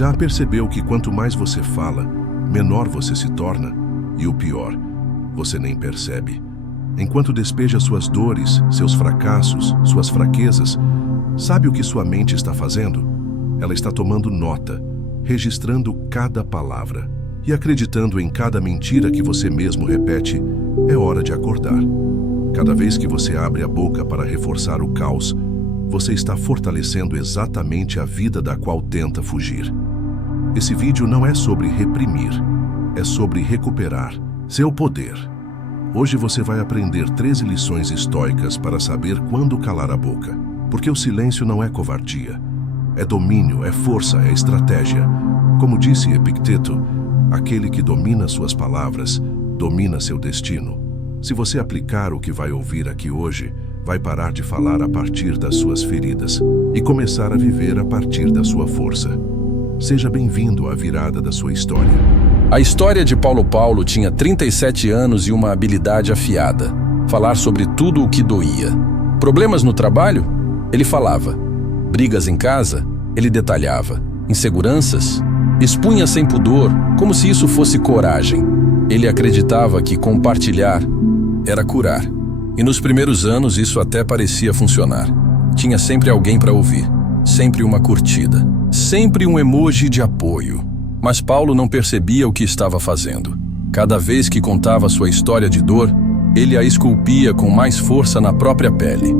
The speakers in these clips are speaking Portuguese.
Já percebeu que quanto mais você fala, menor você se torna? E o pior, você nem percebe. Enquanto despeja suas dores, seus fracassos, suas fraquezas, sabe o que sua mente está fazendo? Ela está tomando nota, registrando cada palavra e acreditando em cada mentira que você mesmo repete. É hora de acordar. Cada vez que você abre a boca para reforçar o caos, você está fortalecendo exatamente a vida da qual tenta fugir. Esse vídeo não é sobre reprimir, é sobre recuperar seu poder. Hoje você vai aprender 13 lições estoicas para saber quando calar a boca. Porque o silêncio não é covardia. É domínio, é força, é estratégia. Como disse Epicteto, aquele que domina suas palavras, domina seu destino. Se você aplicar o que vai ouvir aqui hoje, vai parar de falar a partir das suas feridas e começar a viver a partir da sua força. Seja bem-vindo à virada da sua história. A história de Paulo tinha 37 anos e uma habilidade afiada: falar sobre tudo o que doía. Problemas no trabalho? Ele falava. Brigas em casa? Ele detalhava. Inseguranças? Expunha sem pudor, como se isso fosse coragem. Ele acreditava que compartilhar era curar. E nos primeiros anos isso até parecia funcionar. Tinha sempre alguém para ouvir, sempre uma curtida, sempre um emoji de apoio. Mas Paulo não percebia o que estava fazendo. Cada vez que contava sua história de dor, ele a esculpia com mais força na própria pele.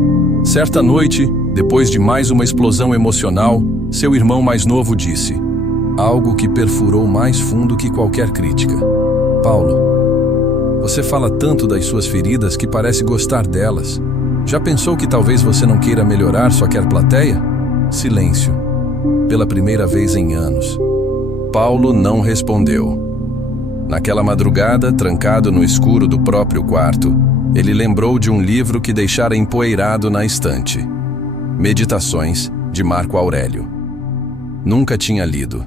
Certa noite, depois de mais uma explosão emocional, seu irmão mais novo disse algo que perfurou mais fundo que qualquer crítica. Paulo, você fala tanto das suas feridas que parece gostar delas. Já pensou que talvez você não queira melhorar, só quer plateia? Silêncio. Pela primeira vez em anos. Paulo não respondeu. Naquela madrugada, trancado no escuro do próprio quarto, ele lembrou de um livro que deixara empoeirado na estante. Meditações, de Marco Aurélio. Nunca tinha lido,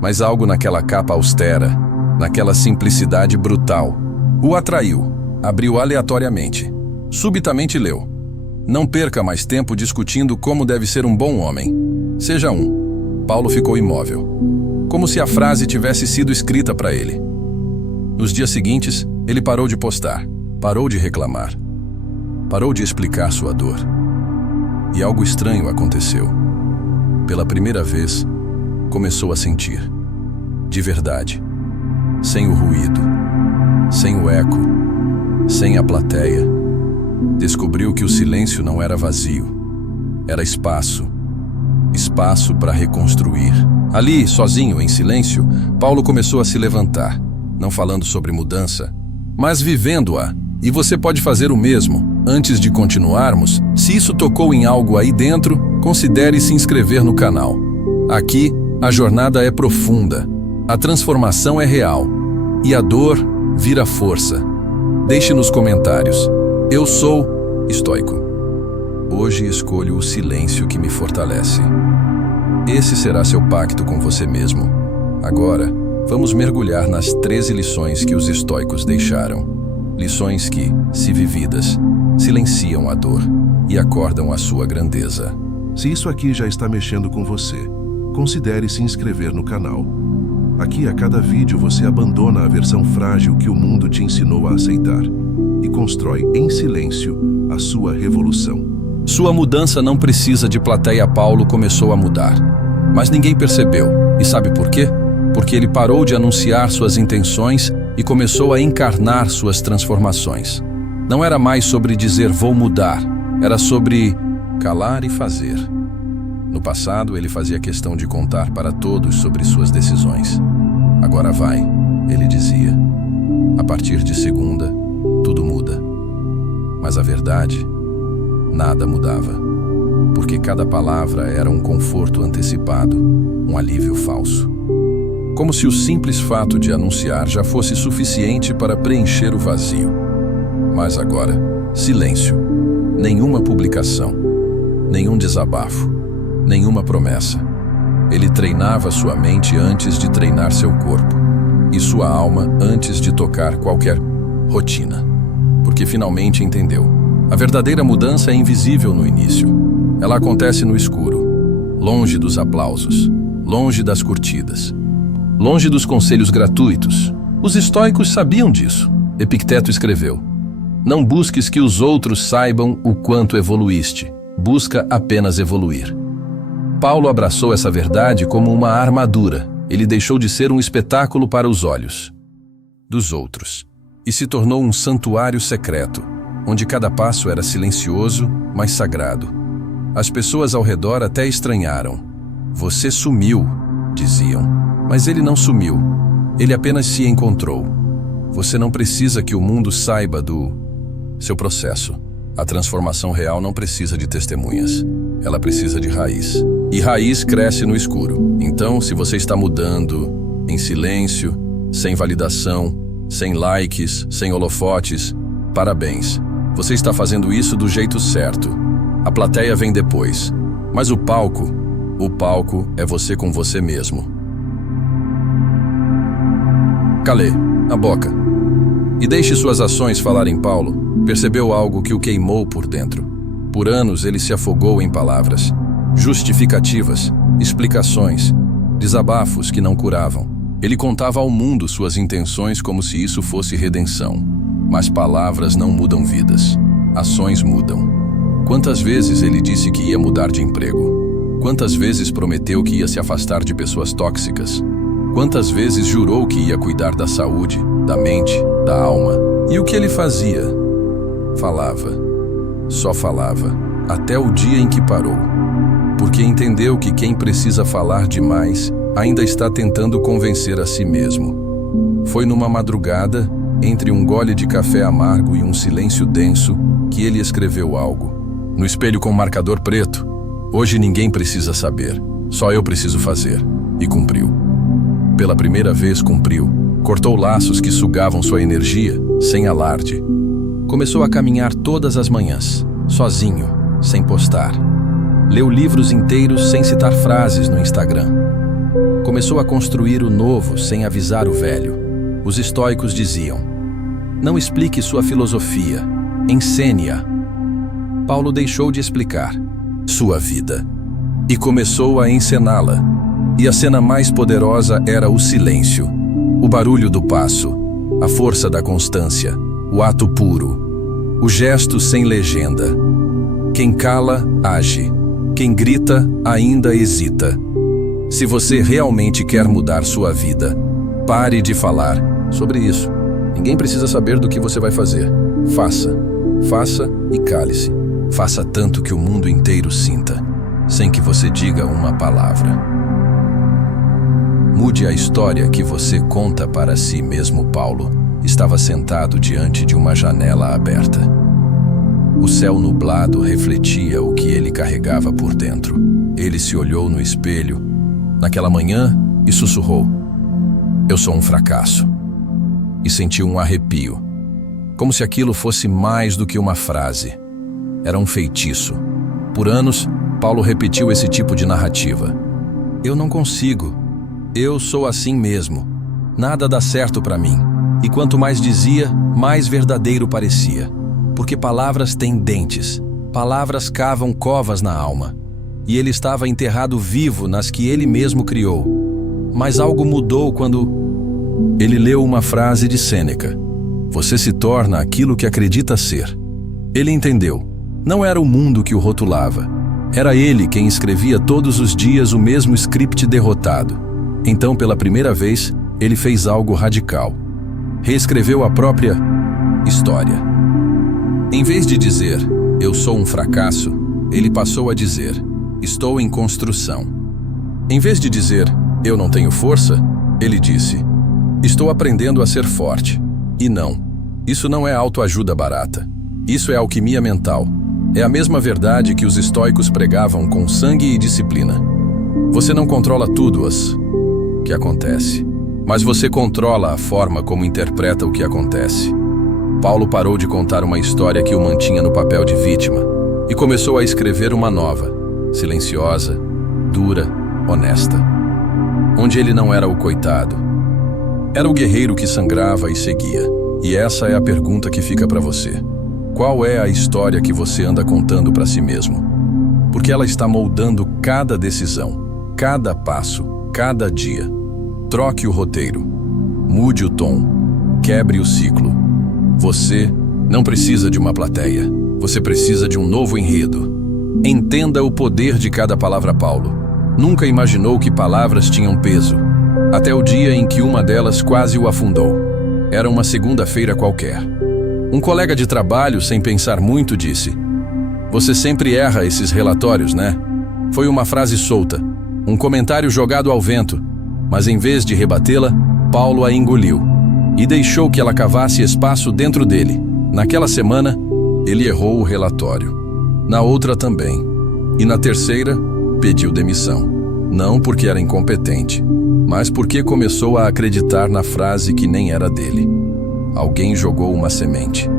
mas algo naquela capa austera, naquela simplicidade brutal, o atraiu. Abriu aleatoriamente. Subitamente leu: não perca mais tempo discutindo como deve ser um bom homem. Seja um. Paulo ficou imóvel, como se a frase tivesse sido escrita para ele. Nos dias seguintes, ele parou de postar, parou de reclamar, parou de explicar sua dor. E algo estranho aconteceu. Pela primeira vez, começou a sentir. De verdade. Sem o ruído, sem o eco, sem a plateia. Descobriu que o silêncio não era vazio. Era espaço. Espaço para reconstruir. Ali, sozinho, em silêncio, Paulo começou a se levantar, não falando sobre mudança, mas vivendo-a. E você pode fazer o mesmo. Antes de continuarmos, se isso tocou em algo aí dentro, considere se inscrever no canal. Aqui, a jornada é profunda, a transformação é real, e a dor vira força. Deixe nos comentários: eu sou estoico. Hoje escolho o silêncio que me fortalece. Esse será seu pacto com você mesmo. Agora, vamos mergulhar nas 13 lições que os estoicos deixaram. Lições que, se vividas, silenciam a dor e acordam a sua grandeza. Se isso aqui já está mexendo com você, considere se inscrever no canal. Aqui, a cada vídeo, você abandona a versão frágil que o mundo te ensinou a aceitar e constrói em silêncio a sua revolução. Sua mudança não precisa de plateia. Paulo começou a mudar, mas ninguém percebeu. E sabe por quê? Porque ele parou de anunciar suas intenções e começou a encarnar suas transformações. Não era mais sobre dizer vou mudar, era sobre calar e fazer. No passado, ele fazia questão de contar para todos sobre suas decisões. Agora vai, ele dizia. A partir de segunda, tudo muda. Mas a verdade, nada mudava. Porque cada palavra era um conforto antecipado, um alívio falso. Como se o simples fato de anunciar já fosse suficiente para preencher o vazio. Mas agora, silêncio. Nenhuma publicação, nenhum desabafo, nenhuma promessa. Ele treinava sua mente antes de treinar seu corpo, e sua alma antes de tocar qualquer rotina. Porque finalmente entendeu. A verdadeira mudança é invisível no início. Ela acontece no escuro, longe dos aplausos, longe das curtidas, longe dos conselhos gratuitos. Os estoicos sabiam disso. Epicteto escreveu: não busques que os outros saibam o quanto evoluíste, busca apenas evoluir. Paulo abraçou essa verdade como uma armadura. Ele deixou de ser um espetáculo para os olhos dos outros e se tornou um santuário secreto, onde cada passo era silencioso, mas sagrado. As pessoas ao redor até estranharam. Você sumiu, diziam. Mas ele não sumiu. Ele apenas se encontrou. Você não precisa que o mundo saiba do seu processo. A transformação real não precisa de testemunhas. Ela precisa de raiz. E raiz cresce no escuro. Então, se você está mudando, em silêncio, sem validação, sem likes, sem holofotes, parabéns. Você está fazendo isso do jeito certo. A plateia vem depois. Mas o palco é você com você mesmo. Calê a boca. E deixe suas ações falarem. Paulo percebeu algo que o queimou por dentro. Por anos ele se afogou em palavras, justificativas, explicações, desabafos que não curavam. Ele contava ao mundo suas intenções como se isso fosse redenção. Mas palavras não mudam vidas. Ações mudam. Quantas vezes ele disse que ia mudar de emprego? Quantas vezes prometeu que ia se afastar de pessoas tóxicas? Quantas vezes jurou que ia cuidar da saúde, da mente, da alma? E o que ele fazia? Falava. Só falava. Até o dia em que parou. Porque entendeu que quem precisa falar demais ainda está tentando convencer a si mesmo. Foi numa madrugada, entre um gole de café amargo e um silêncio denso, que ele escreveu algo. No espelho com marcador preto. Hoje ninguém precisa saber. Só eu preciso fazer. E cumpriu. Pela primeira vez cumpriu. Cortou laços que sugavam sua energia, sem alarde. Começou a caminhar todas as manhãs, sozinho, sem postar. Leu livros inteiros sem citar frases no Instagram. Começou a construir o novo sem avisar o velho. Os estoicos diziam: não explique sua filosofia, ensene-a. Paulo deixou de explicar sua vida e começou a encená-la. E a cena mais poderosa era o silêncio, o barulho do passo, a força da constância, o ato puro, o gesto sem legenda. Quem cala, age. Quem grita, ainda hesita. Se você realmente quer mudar sua vida, pare de falar sobre isso. Ninguém precisa saber do que você vai fazer. Faça. Faça e cale-se. Faça tanto que o mundo inteiro sinta, sem que você diga uma palavra. Mude a história que você conta para si mesmo. Paulo estava sentado diante de uma janela aberta. O céu nublado refletia o que ele carregava por dentro. Ele se olhou no espelho naquela manhã e sussurrou: eu sou um fracasso. E sentiu um arrepio, como se aquilo fosse mais do que uma frase. Era um feitiço. Por anos, Paulo repetiu esse tipo de narrativa. Eu não consigo. Eu sou assim mesmo. Nada dá certo para mim. E quanto mais dizia, mais verdadeiro parecia. Porque palavras têm dentes. Palavras cavam covas na alma. E ele estava enterrado vivo nas que ele mesmo criou. Mas algo mudou quando ele leu uma frase de Sêneca: você se torna aquilo que acredita ser. Ele entendeu. Não era o mundo que o rotulava. Era ele quem escrevia todos os dias o mesmo script derrotado. Então, pela primeira vez, ele fez algo radical. Reescreveu a própria história. Em vez de dizer, eu sou um fracasso, ele passou a dizer, estou em construção. Em vez de dizer, eu não tenho força, ele disse, estou aprendendo a ser forte. E não, isso não é autoajuda barata. Isso é alquimia mental. É a mesma verdade que os estoicos pregavam com sangue e disciplina. Você não controla tudo que acontece, mas você controla a forma como interpreta o que acontece. Paulo parou de contar uma história que o mantinha no papel de vítima e começou a escrever uma nova, silenciosa, dura, honesta. Onde ele não era o coitado. Era o guerreiro que sangrava e seguia. E essa é a pergunta que fica para você. Qual é a história que você anda contando para si mesmo? Porque ela está moldando cada decisão, cada passo, cada dia. Troque o roteiro. Mude o tom. Quebre o ciclo. Você não precisa de uma plateia. Você precisa de um novo enredo. Entenda o poder de cada palavra. Paulo nunca imaginou que palavras tinham peso, até o dia em que uma delas quase o afundou. Era uma segunda-feira qualquer. Um colega de trabalho, sem pensar muito, disse: "Você sempre erra esses relatórios, né?" Foi uma frase solta, um comentário jogado ao vento, mas em vez de rebatê-la, Paulo a engoliu e deixou que ela cavasse espaço dentro dele. Naquela semana, ele errou o relatório. Na outra também. E na terceira, pediu demissão. Não porque era incompetente, mas porque começou a acreditar na frase que nem era dele. Alguém jogou uma semente.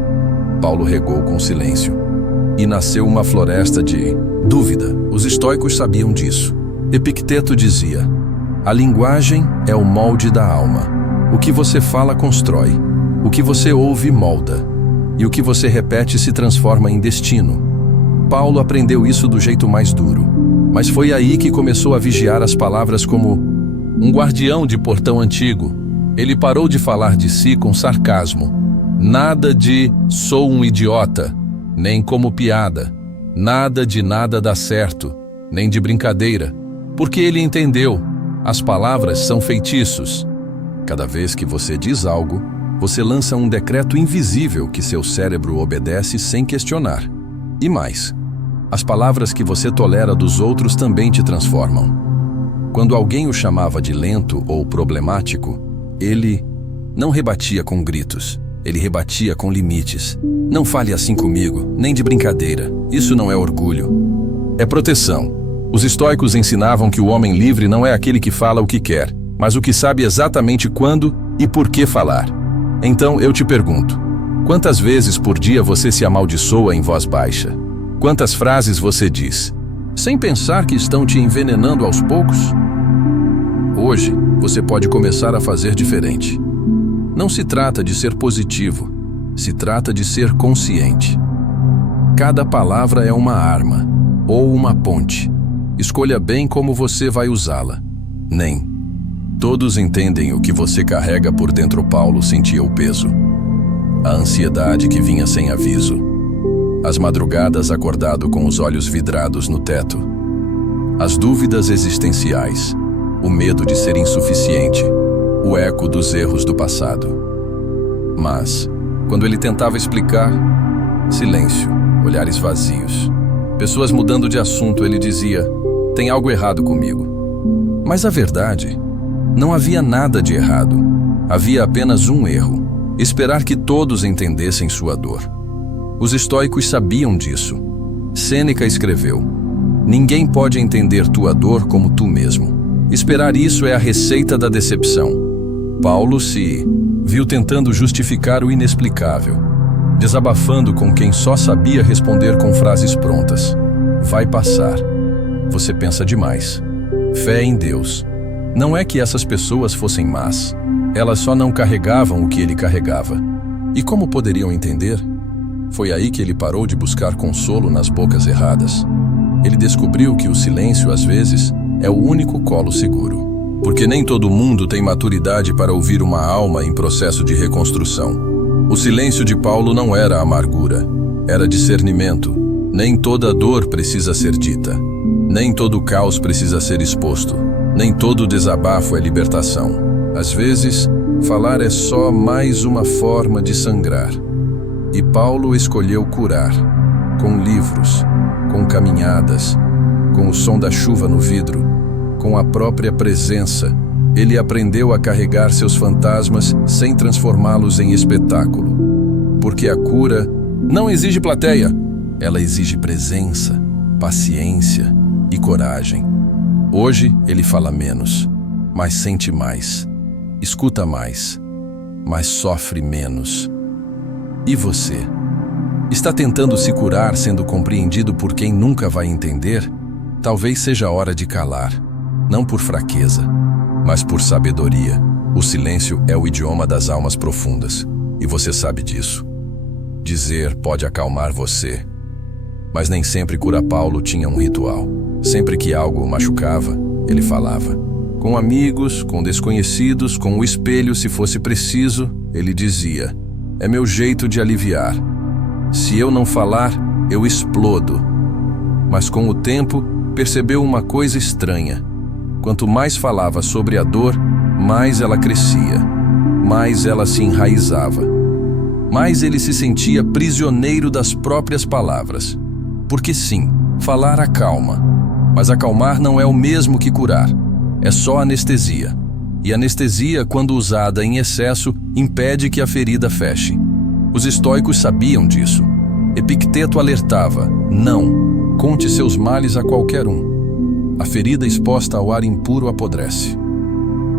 Paulo regou com silêncio. E nasceu uma floresta de dúvida. Os estoicos sabiam disso. Epicteto dizia: "A linguagem é o molde da alma. O que você fala constrói. O que você ouve molda. E o que você repete se transforma em destino." Paulo aprendeu isso do jeito mais duro. Mas foi aí que começou a vigiar as palavras como um guardião de portão antigo. Ele parou de falar de si com sarcasmo. Nada de "sou um idiota", nem como piada. Nada de "nada dá certo", nem de brincadeira. Porque ele entendeu, as palavras são feitiços. Cada vez que você diz algo, você lança um decreto invisível que seu cérebro obedece sem questionar. E mais, as palavras que você tolera dos outros também te transformam. Quando alguém o chamava de lento ou problemático, ele não rebatia com gritos, ele rebatia com limites. "Não fale assim comigo, nem de brincadeira. Isso não é orgulho. É proteção." Os estoicos ensinavam que o homem livre não é aquele que fala o que quer, mas o que sabe exatamente quando e por que falar. Então eu te pergunto, quantas vezes por dia você se amaldiçoa em voz baixa? Quantas frases você diz, sem pensar que estão te envenenando aos poucos? Hoje, você pode começar a fazer diferente. Não se trata de ser positivo, se trata de ser consciente. Cada palavra é uma arma, ou uma ponte. Escolha bem como você vai usá-la. Nem todos entendem o que você carrega por dentro. Paulo sentia o peso. A ansiedade que vinha sem aviso. As madrugadas acordado com os olhos vidrados no teto. As dúvidas existenciais. O medo de ser insuficiente. O eco dos erros do passado. Mas, quando ele tentava explicar, silêncio, olhares vazios. Pessoas mudando de assunto, ele dizia: "Tem algo errado comigo." Mas a verdade, não havia nada de errado. Havia apenas um erro: esperar que todos entendessem sua dor. Os estoicos sabiam disso. Sêneca escreveu: "Ninguém pode entender tua dor como tu mesmo." Esperar isso é a receita da decepção. Paulo se viu tentando justificar o inexplicável, desabafando com quem só sabia responder com frases prontas. "Vai passar. Você pensa demais." Fé em Deus. Não é que essas pessoas fossem más. Elas só não carregavam o que ele carregava. E como poderiam entender? Foi aí que ele parou de buscar consolo nas bocas erradas. Ele descobriu que o silêncio, às vezes, é o único colo seguro. Porque nem todo mundo tem maturidade para ouvir uma alma em processo de reconstrução. O silêncio de Paulo não era amargura, era discernimento. Nem toda dor precisa ser dita. Nem todo caos precisa ser exposto. Nem todo desabafo é libertação. Às vezes, falar é só mais uma forma de sangrar. E Paulo escolheu curar, com livros, com caminhadas, com o som da chuva no vidro, com a própria presença. Ele aprendeu a carregar seus fantasmas sem transformá-los em espetáculo. Porque a cura não exige plateia, ela exige presença, paciência e coragem. Hoje ele fala menos, mas sente mais, escuta mais, mas sofre menos. E você? Está tentando se curar sendo compreendido por quem nunca vai entender? Talvez seja a hora de calar, não por fraqueza, mas por sabedoria. O silêncio é o idioma das almas profundas, e você sabe disso. Dizer pode acalmar você, mas nem sempre cura. Paulo tinha um ritual. Sempre que algo o machucava, ele falava, Com amigos, com desconhecidos, com o espelho, se fosse preciso, ele dizia: é meu jeito de aliviar. Se eu não falar, eu explodo. Mas com o tempo, percebeu uma coisa estranha. Quanto mais falava sobre a dor, mais ela crescia, mais ela se enraizava. Mais ele se sentia prisioneiro das próprias palavras. Porque sim, falar acalma. Mas acalmar não é o mesmo que curar. É só anestesia. E anestesia, quando usada em excesso, impede que a ferida feche. Os estoicos sabiam disso. Epicteto alertava: não, conte seus males a qualquer um. A ferida exposta ao ar impuro apodrece.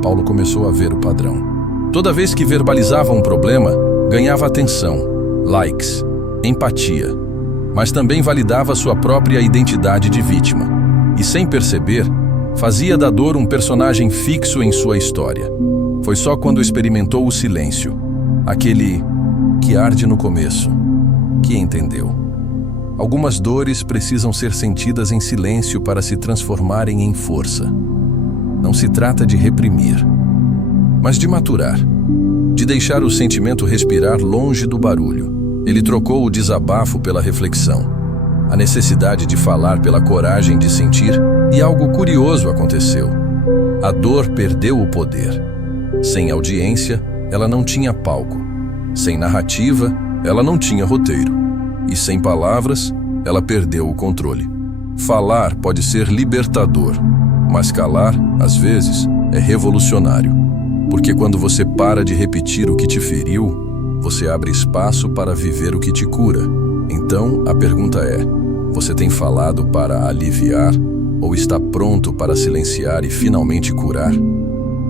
Paulo começou a ver o padrão. Toda vez que verbalizava um problema, ganhava atenção, likes, empatia, mas também validava sua própria identidade de vítima. E sem perceber, fazia da dor um personagem fixo em sua história. Foi só quando experimentou o silêncio, aquele que arde no começo, que entendeu. Algumas dores precisam ser sentidas em silêncio para se transformarem em força. Não se trata de reprimir, mas de maturar, de deixar o sentimento respirar longe do barulho. Ele trocou o desabafo pela reflexão, a necessidade de falar pela coragem de sentir, e algo curioso aconteceu. A dor perdeu o poder. Sem audiência, ela não tinha palco. Sem narrativa, ela não tinha roteiro. E sem palavras, ela perdeu o controle. Falar pode ser libertador, mas calar, às vezes, é revolucionário. Porque quando você para de repetir o que te feriu, você abre espaço para viver o que te cura. Então, a pergunta é: você tem falado para aliviar ou está pronto para silenciar e finalmente curar?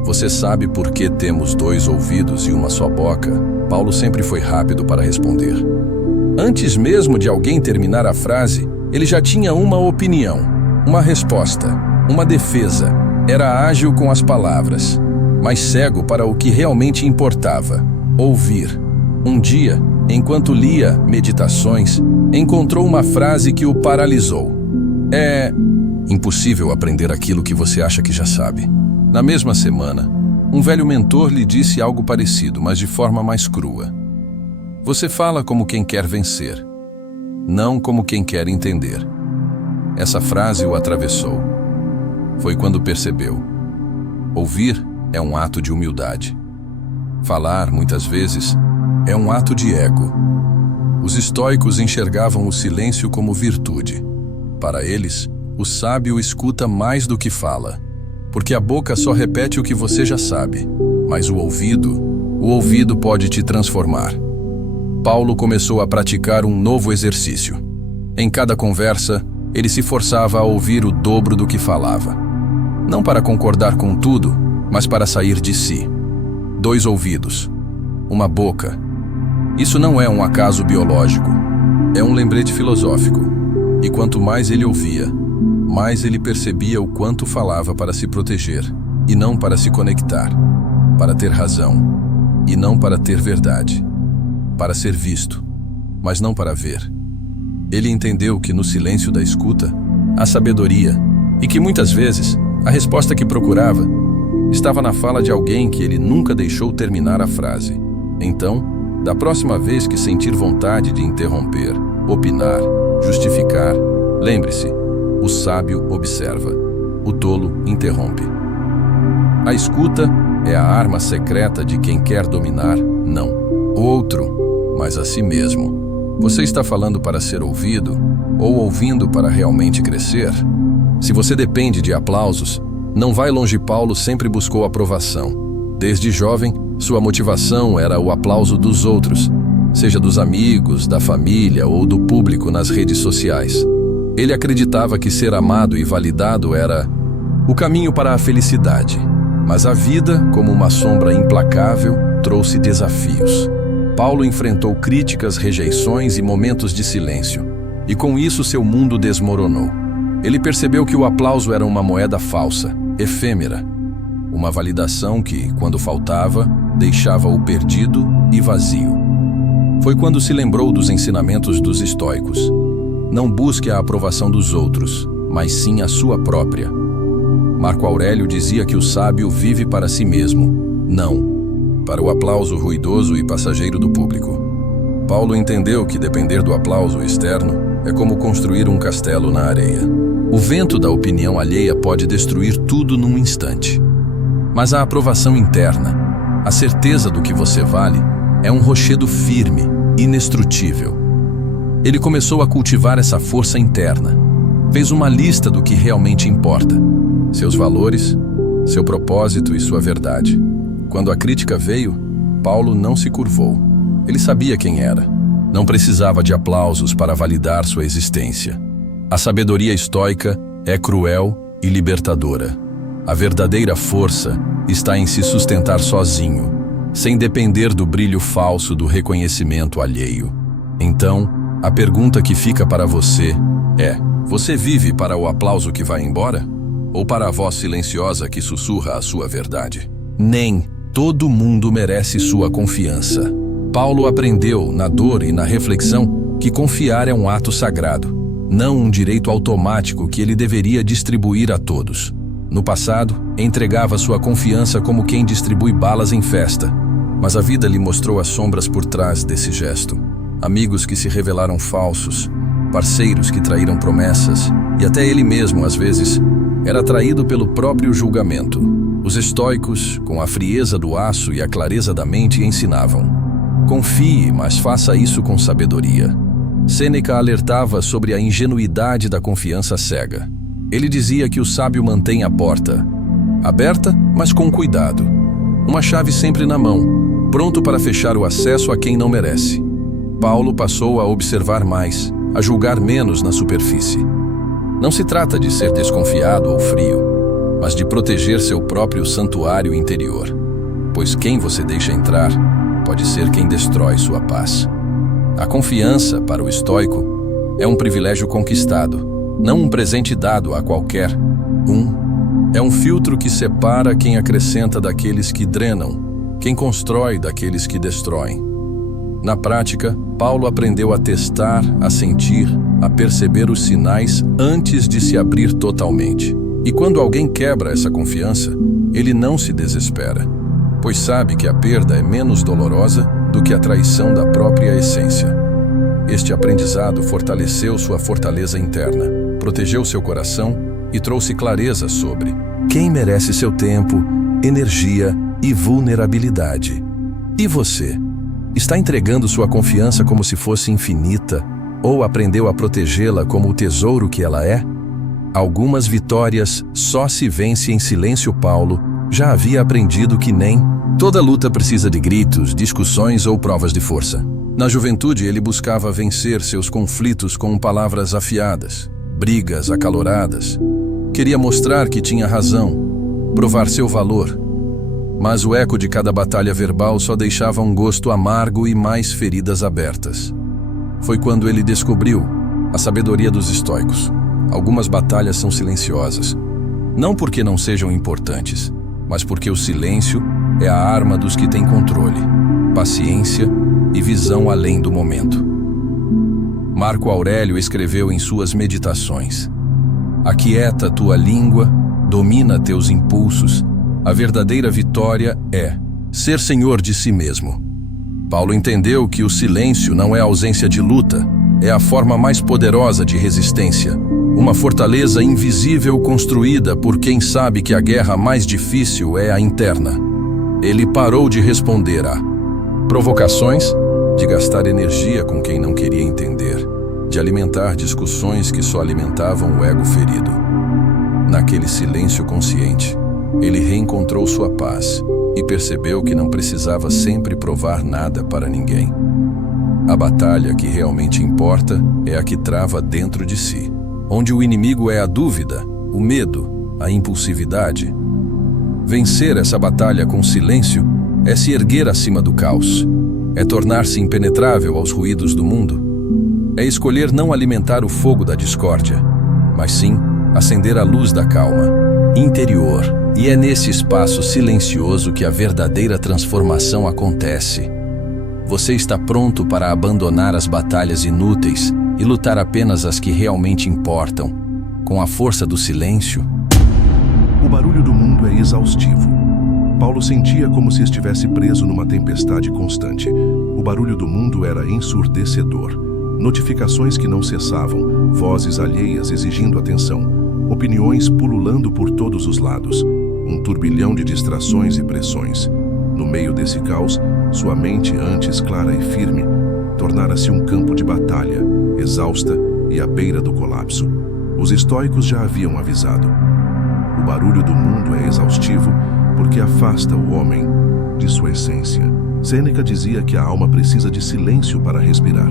Você sabe por que temos 2 ouvidos e uma só boca? Paulo sempre foi rápido para responder. Antes mesmo de alguém terminar a frase, ele já tinha uma opinião, uma resposta, uma defesa. Era ágil com as palavras, mas cego para o que realmente importava: ouvir. Um dia, enquanto lia Meditações, encontrou uma frase que o paralisou. É impossível aprender aquilo que você acha que já sabe. Na mesma semana, um velho mentor lhe disse algo parecido, mas de forma mais crua. Você fala como quem quer vencer, não como quem quer entender. Essa frase o atravessou. Foi quando percebeu: ouvir é um ato de humildade. Falar, muitas vezes, é um ato de ego. Os estoicos enxergavam o silêncio como virtude. Para eles, o sábio escuta mais do que fala, porque a boca só repete o que você já sabe, mas o ouvido pode te transformar. Paulo começou a praticar um novo exercício. Em cada conversa, ele se forçava a ouvir o dobro do que falava. Não para concordar com tudo, mas para sair de si. 2 ouvidos, uma boca. Isso não é um acaso biológico, é um lembrete filosófico. E quanto mais ele ouvia, mais ele percebia o quanto falava para se proteger, e não para se conectar, para ter razão, e não para ter verdade. Para ser visto, mas não para ver. Ele entendeu que no silêncio da escuta há sabedoria, e que muitas vezes a resposta que procurava estava na fala de alguém que ele nunca deixou terminar a frase. Então, da próxima vez que sentir vontade de interromper, opinar, justificar, lembre-se: o sábio observa, o tolo interrompe. A escuta é a arma secreta de quem quer dominar, não o outro, mas a si mesmo. Você está falando para ser ouvido ou ouvindo para realmente crescer? Se você depende de aplausos, não vai longe. Paulo sempre buscou aprovação. Desde jovem, sua motivação era o aplauso dos outros, seja dos amigos, da família ou do público nas redes sociais. Ele acreditava que ser amado e validado era o caminho para a felicidade. Mas a vida, como uma sombra implacável, trouxe desafios. Paulo enfrentou críticas, rejeições e momentos de silêncio. E com isso seu mundo desmoronou. Ele percebeu que o aplauso era uma moeda falsa, efêmera. Uma validação que, quando faltava, deixava-o perdido e vazio. Foi quando se lembrou dos ensinamentos dos estoicos. Não busque a aprovação dos outros, mas sim a sua própria. Marco Aurélio dizia que o sábio vive para si mesmo, não para o aplauso ruidoso e passageiro do público. Paulo entendeu que depender do aplauso externo é como construir um castelo na areia. O vento da opinião alheia pode destruir tudo num instante. Mas a aprovação interna, a certeza do que você vale, é um rochedo firme, inestrutível. Ele começou a cultivar essa força interna. Fez uma lista do que realmente importa: seus valores, seu propósito e sua verdade. Quando a crítica veio, Paulo não se curvou. Ele sabia quem era. Não precisava de aplausos para validar sua existência. A sabedoria estoica é cruel e libertadora. A verdadeira força está em se sustentar sozinho, sem depender do brilho falso do reconhecimento alheio. Então, a pergunta que fica para você é: você vive para o aplauso que vai embora? Ou para a voz silenciosa que sussurra a sua verdade? Nem todo mundo merece sua confiança. Paulo aprendeu, na dor e na reflexão, que confiar é um ato sagrado, não um direito automático que ele deveria distribuir a todos. No passado, entregava sua confiança como quem distribui balas em festa, mas a vida lhe mostrou as sombras por trás desse gesto. Amigos que se revelaram falsos, parceiros que traíram promessas, e até ele mesmo, às vezes, era traído pelo próprio julgamento. Os estoicos, com a frieza do aço e a clareza da mente, ensinavam: confie, mas faça isso com sabedoria. Sêneca alertava sobre a ingenuidade da confiança cega. Ele dizia que o sábio mantém a porta aberta, mas com cuidado. Uma chave sempre na mão, pronto para fechar o acesso a quem não merece. Paulo passou a observar mais, a julgar menos na superfície. Não se trata de ser desconfiado ou frio, mas de proteger seu próprio santuário interior, pois quem você deixa entrar pode ser quem destrói sua paz. A confiança, para o estoico, é um privilégio conquistado, não um presente dado a qualquer um. É um filtro que separa quem acrescenta daqueles que drenam, quem constrói daqueles que destroem. Na prática, Paulo aprendeu a testar, a sentir, a perceber os sinais antes de se abrir totalmente. E quando alguém quebra essa confiança, ele não se desespera, pois sabe que a perda é menos dolorosa do que a traição da própria essência. Este aprendizado fortaleceu sua fortaleza interna, protegeu seu coração e trouxe clareza sobre quem merece seu tempo, energia e vulnerabilidade. E você? Está entregando sua confiança como se fosse infinita ou aprendeu a protegê-la como o tesouro que ela é? Algumas vitórias só se vence em silêncio. Paulo já havia aprendido que nem toda luta precisa de gritos, discussões ou provas de força. Na juventude, ele buscava vencer seus conflitos com palavras afiadas, brigas acaloradas. Queria mostrar que tinha razão, provar seu valor. Mas o eco de cada batalha verbal só deixava um gosto amargo e mais feridas abertas. Foi quando ele descobriu a sabedoria dos estoicos. Algumas batalhas são silenciosas, não porque não sejam importantes, mas porque o silêncio é a arma dos que têm controle, paciência e visão além do momento. Marco Aurélio escreveu em suas meditações: aquieta tua língua, domina teus impulsos. A verdadeira vitória é ser senhor de si mesmo. Paulo entendeu que o silêncio não é ausência de luta, é a forma mais poderosa de resistência. Uma fortaleza invisível construída por quem sabe que a guerra mais difícil é a interna. Ele parou de responder a provocações, de gastar energia com quem não queria entender, de alimentar discussões que só alimentavam o ego ferido. Naquele silêncio consciente, ele reencontrou sua paz e percebeu que não precisava sempre provar nada para ninguém. A batalha que realmente importa é a que trava dentro de si, onde o inimigo é a dúvida, o medo, a impulsividade. Vencer essa batalha com silêncio é se erguer acima do caos, é tornar-se impenetrável aos ruídos do mundo, é escolher não alimentar o fogo da discórdia, mas sim acender a luz da calma interior. E é nesse espaço silencioso que a verdadeira transformação acontece. Você está pronto para abandonar as batalhas inúteis e lutar apenas as que realmente importam, com a força do silêncio? O barulho do mundo é exaustivo. Paulo sentia como se estivesse preso numa tempestade constante. O barulho do mundo era ensurdecedor. Notificações que não cessavam, vozes alheias exigindo atenção, opiniões pululando por todos os lados, um turbilhão de distrações e pressões. No meio desse caos, sua mente, antes clara e firme, tornara-se um campo de batalha, exausta e à beira do colapso. Os estoicos já haviam avisado. O barulho do mundo é exaustivo porque afasta o homem de sua essência. Sêneca dizia que a alma precisa de silêncio para respirar.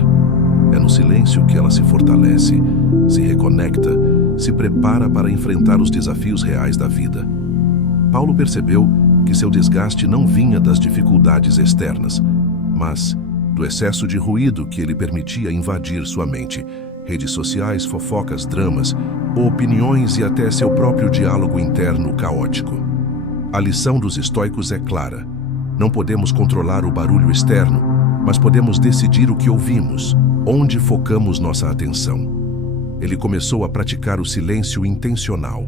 É no silêncio que ela se fortalece, se reconecta, se prepara para enfrentar os desafios reais da vida. Paulo percebeu que seu desgaste não vinha das dificuldades externas, mas do excesso de ruído que ele permitia invadir sua mente. Redes sociais, fofocas, dramas, opiniões e até seu próprio diálogo interno caótico. A lição dos estoicos é clara. Não podemos controlar o barulho externo, mas podemos decidir o que ouvimos, onde focamos nossa atenção. Ele começou a praticar o silêncio intencional.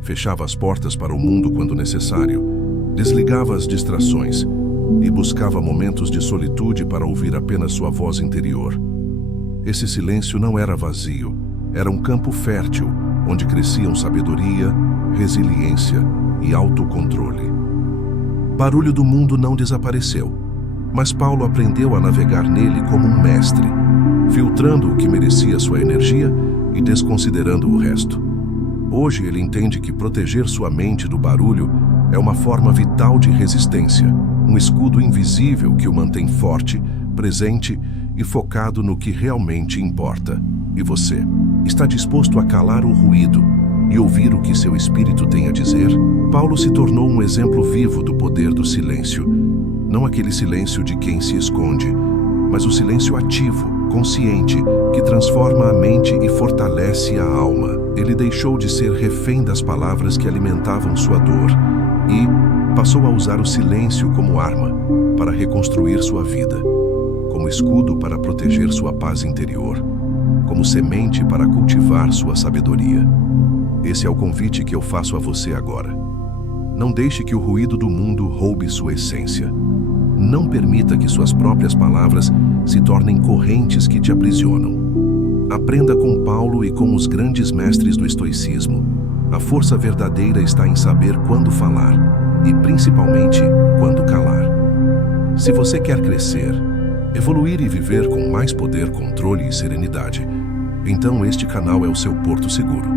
Fechava as portas para o mundo quando necessário, desligava as distrações e buscava momentos de solitude para ouvir apenas sua voz interior. Esse silêncio não era vazio, era um campo fértil, onde cresciam sabedoria, resiliência e autocontrole. Barulho do mundo não desapareceu, mas Paulo aprendeu a navegar nele como um mestre, filtrando o que merecia sua energia e desconsiderando o resto. Hoje ele entende que proteger sua mente do barulho é uma forma vital de resistência, um escudo invisível que o mantém forte, presente e focado no que realmente importa. E você, está disposto a calar o ruído e ouvir o que seu espírito tem a dizer? Paulo se tornou um exemplo vivo do poder do silêncio. Não aquele silêncio de quem se esconde, mas o silêncio ativo, consciente, que transforma a mente e fortalece a alma. Ele deixou de ser refém das palavras que alimentavam sua dor e passou a usar o silêncio como arma para reconstruir sua vida, como escudo para proteger sua paz interior, como semente para cultivar sua sabedoria. Esse é o convite que eu faço a você agora. Não deixe que o ruído do mundo roube sua essência. Não permita que suas próprias palavras se tornem correntes que te aprisionam. Aprenda com Paulo e com os grandes mestres do estoicismo. A força verdadeira está em saber quando falar e, principalmente, quando calar. Se você quer crescer, evoluir e viver com mais poder, controle e serenidade, então este canal é o seu porto seguro.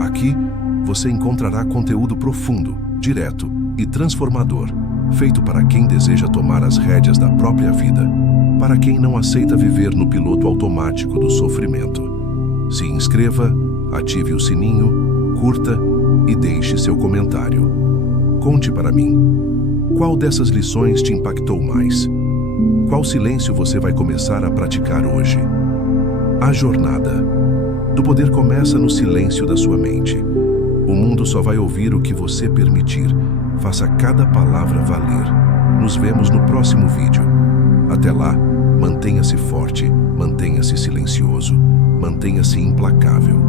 Aqui, você encontrará conteúdo profundo, direto e transformador, feito para quem deseja tomar as rédeas da própria vida, para quem não aceita viver no piloto automático do sofrimento. Se inscreva, ative o sininho, curta e deixe seu comentário. Conte para mim, qual dessas lições te impactou mais? Qual silêncio você vai começar a praticar hoje? A jornada do poder começa no silêncio da sua mente. O mundo só vai ouvir o que você permitir. Faça cada palavra valer. Nos vemos no próximo vídeo. Até lá, mantenha-se forte, mantenha-se silencioso, mantenha-se implacável.